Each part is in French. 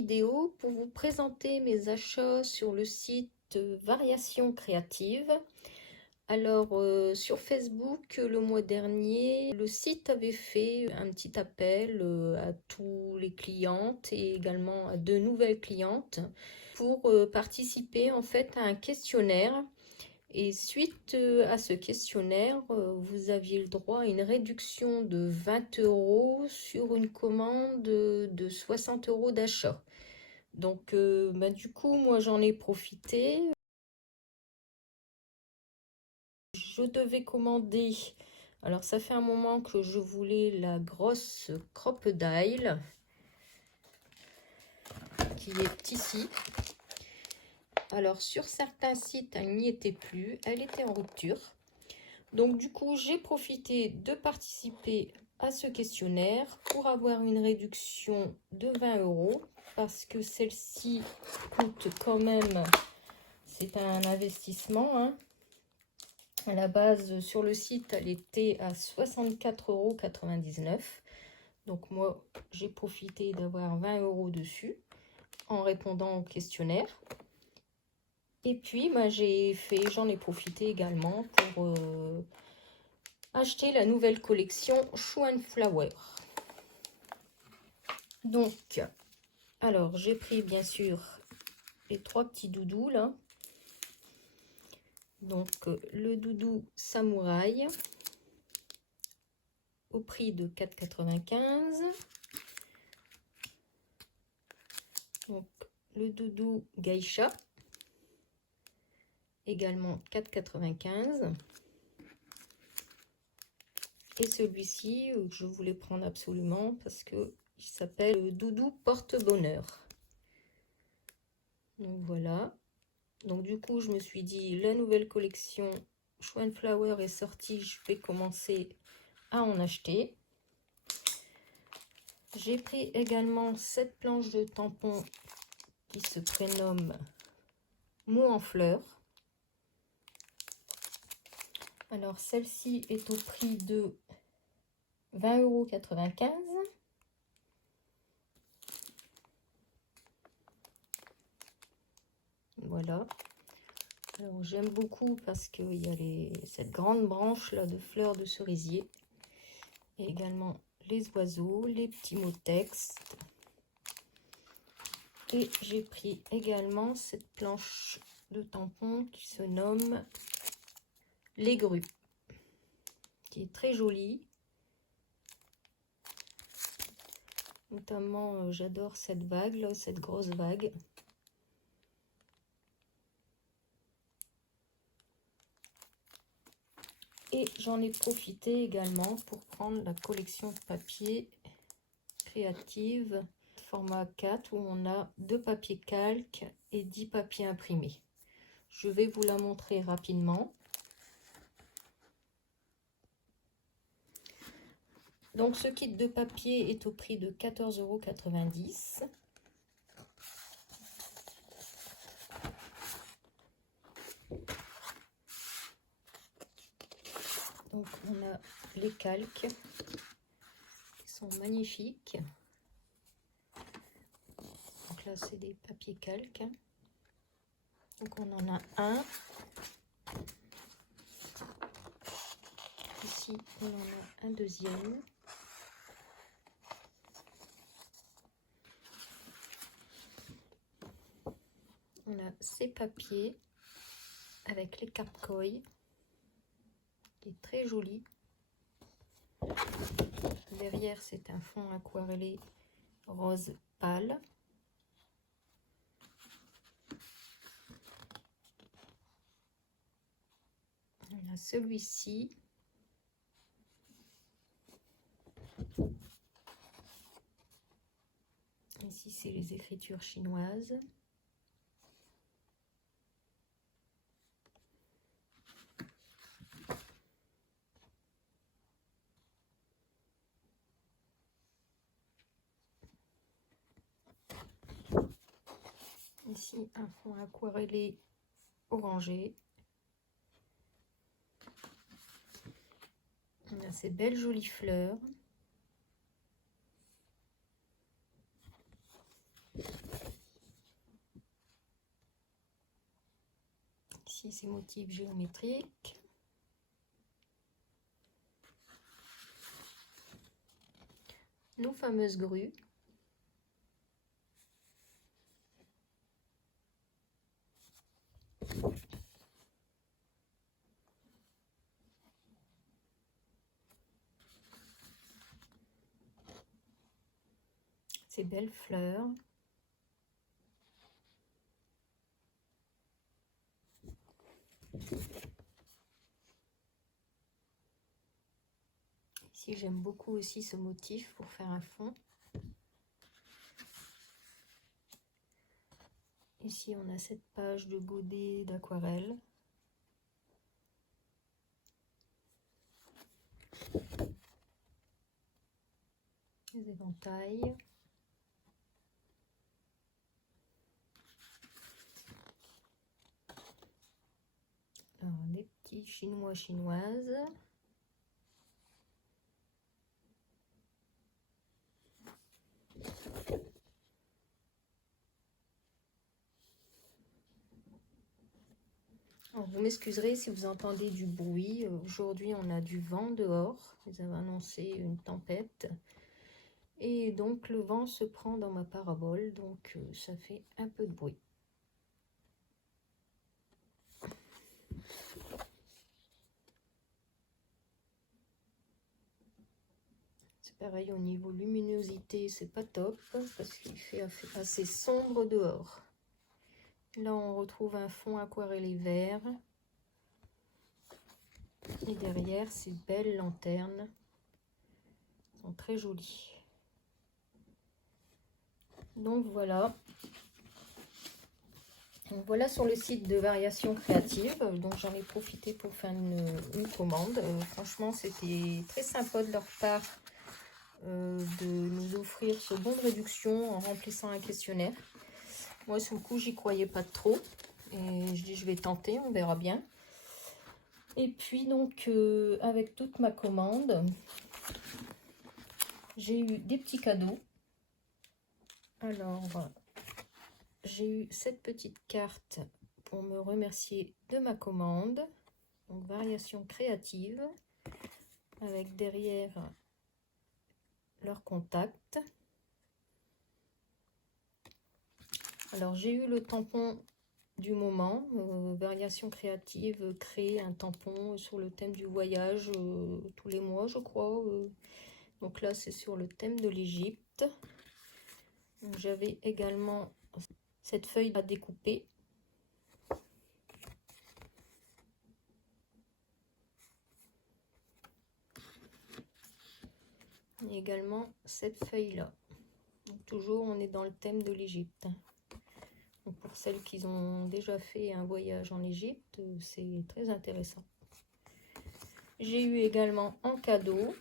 vidéo pour vous présenter mes achats sur le site Variations Créatives. Alors sur Facebook le mois dernier, le site avait fait un petit appel à tous les clientes et également à de nouvelles clientes pour participer en fait à un questionnaire. Et suite à ce questionnaire, vous aviez le droit à une réduction de 20 € sur une commande de 60 € d'achat. Donc, du coup, moi, j'en ai profité. Je devais commander. Alors, ça fait un moment que je voulais la grosse crocodile qui est ici. Alors, sur certains sites, elle n'y était plus. Elle était en rupture. Donc du coup, j'ai profité de participer à ce questionnaire pour avoir une réduction de 20 € parce que celle-ci coûte quand même, c'est un investissement. Hein. À la base, sur le site, elle était à 64,99 €. Donc moi, j'ai profité d'avoir 20 € dessus en répondant au questionnaire. Et puis, j'en ai profité également pour acheter la nouvelle collection Shoe and Flower. Donc, alors j'ai pris bien sûr les trois petits doudous là. Donc le doudou samouraï au prix de 4,95 €. Donc le doudou geisha également 4,95 €. Et celui-ci je voulais prendre absolument parce que il s'appelle doudou porte-bonheur. Donc voilà. Donc du coup, je me suis dit, la nouvelle collection Shoe and Flower est sortie, je vais commencer à en acheter. J'ai pris également cette planche de tampon qui se prénomme Mot en fleurs. Alors celle-ci est au prix de 20,95 €. Voilà. Alors j'aime beaucoup parce qu'il y a cette grande branche là de fleurs de cerisier. Et également les oiseaux, les petits mots texte. Et j'ai pris également cette planche de tampon qui se nomme Les grues, qui est très jolie. Notamment, j'adore cette vague, là, cette grosse vague. Et j'en ai profité également pour prendre la collection papier créative format 4 où on a 2 papiers calques et 10 papiers imprimés. Je vais vous la montrer rapidement. Donc ce kit de papier est au prix de 14,90 €. Donc on a les calques qui sont magnifiques. Donc là c'est des papiers calques. Donc on en a un. Ici on en a un deuxième. On a ces papiers avec les carpe-coy qui est très joli. Derrière c'est un fond aquarellé rose pâle. On a celui-ci. Ici c'est les écritures chinoises. Ici un fond aquarellé orangé. On a ces belles jolies fleurs. Ici, ces motifs géométriques. Nos fameuses grues. Ces belles fleurs. Ici, j'aime beaucoup aussi ce motif pour faire un fond. Ici, on a cette page de Godet d'aquarelle. Les éventails. Alors, des petits chinoises. Alors, vous m'excuserez si vous entendez du bruit. Aujourd'hui, on a du vent dehors. Ils avaient annoncé une tempête. Et donc, le vent se prend dans ma parabole. Donc, ça fait un peu de bruit. C'est pareil au niveau luminosité, c'est pas top parce qu'il fait assez sombre dehors. Là, on retrouve un fond aquarellé vert. Et derrière, ces belles lanternes sont très jolies. Donc voilà. Donc voilà sur le site de Variations Créatives. Donc j'en ai profité pour faire une commande. Franchement, c'était très sympa de leur part de nous offrir ce bon de réduction en remplissant un questionnaire. Moi, sur le coup, j'y croyais pas trop. Et je dis, je vais tenter, on verra bien. Et puis, donc, avec toute ma commande, j'ai eu des petits cadeaux. Alors, j'ai eu cette petite carte pour me remercier de ma commande. Donc, Variations Créatives. Avec derrière leur contact. Alors, j'ai eu le tampon du moment, Variations Créatives, créer un tampon sur le thème du voyage tous les mois, je crois. Donc là, c'est sur le thème de l'Égypte. J'avais également cette feuille à découper. Et également cette feuille-là. Toujours, on est dans le thème de l'Égypte. Pour celles qui ont déjà fait un voyage en Égypte, c'est très intéressant. J'ai eu également en cadeau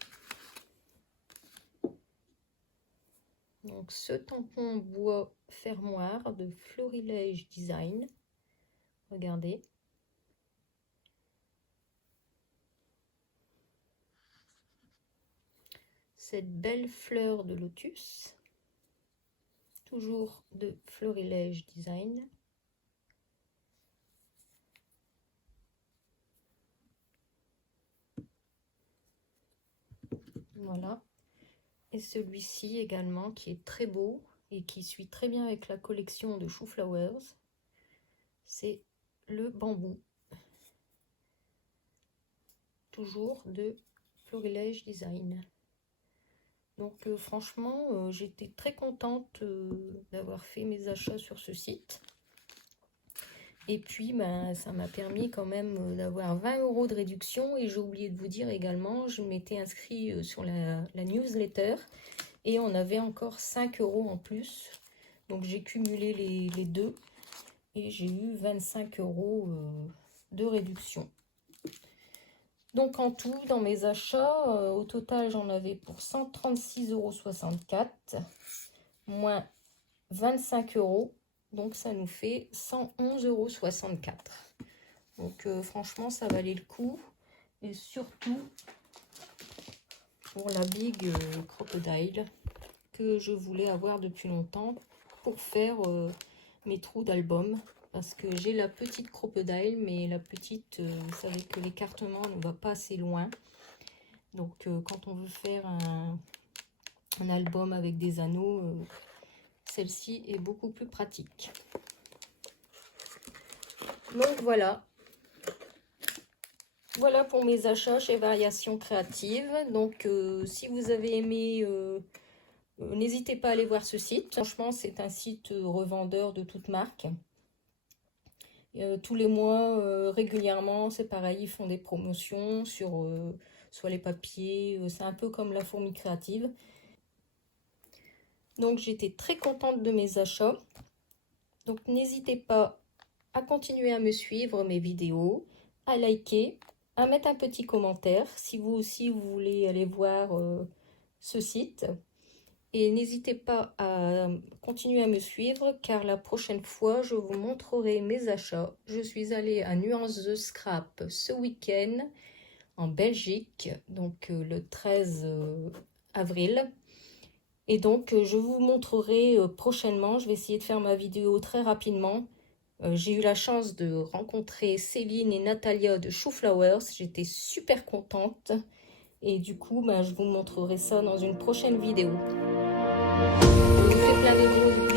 donc ce tampon bois fermoir de Florilège Design. Regardez. Cette belle fleur de lotus. Toujours de Florilège Design. Voilà. Et celui-ci également qui est très beau et qui suit très bien avec la collection de Chou Flowers. C'est le bambou. Toujours de Florilège Design. Donc franchement, j'étais très contente d'avoir fait mes achats sur ce site. Et puis, ça m'a permis quand même d'avoir 20 € de réduction. Et j'ai oublié de vous dire également, je m'étais inscrit sur la newsletter. Et on avait encore 5 € en plus. Donc, j'ai cumulé les deux. Et j'ai eu 25 € de réduction. Donc, en tout, dans mes achats, au total, j'en avais pour 136,64 €. Moins 25 €. Donc, ça nous fait 111,64 €. Donc, franchement, ça valait le coup. Et surtout, pour la Big Crocodile, que je voulais avoir depuis longtemps pour faire mes trous d'album. parce que j'ai la petite Crocodile, mais la petite, vous savez que l'écartement ne va pas assez loin. Donc quand on veut faire un album avec des anneaux, celle-ci est beaucoup plus pratique. Donc voilà. Voilà pour mes achats chez Variations Créatives. Donc si vous avez aimé, n'hésitez pas à aller voir ce site. Franchement, c'est un site revendeur de toutes marques. Tous les mois, régulièrement, c'est pareil, ils font des promotions sur les papiers. C'est un peu comme la fourmi créative. Donc j'étais très contente de mes achats. Donc n'hésitez pas à continuer à me suivre mes vidéos, à liker, à mettre un petit commentaire si vous aussi vous voulez aller voir ce site. Et n'hésitez pas à continuer à me suivre car la prochaine fois, je vous montrerai mes achats. Je suis allée à Nuance The Scrap ce week-end en Belgique, donc le 13 avril. Et donc, je vous montrerai prochainement. Je vais essayer de faire ma vidéo très rapidement. J'ai eu la chance de rencontrer Céline et Natalia de Shoeflowers. J'étais super contente. Et du coup, je vous montrerai ça dans une prochaine vidéo. Je vous fais plein de gros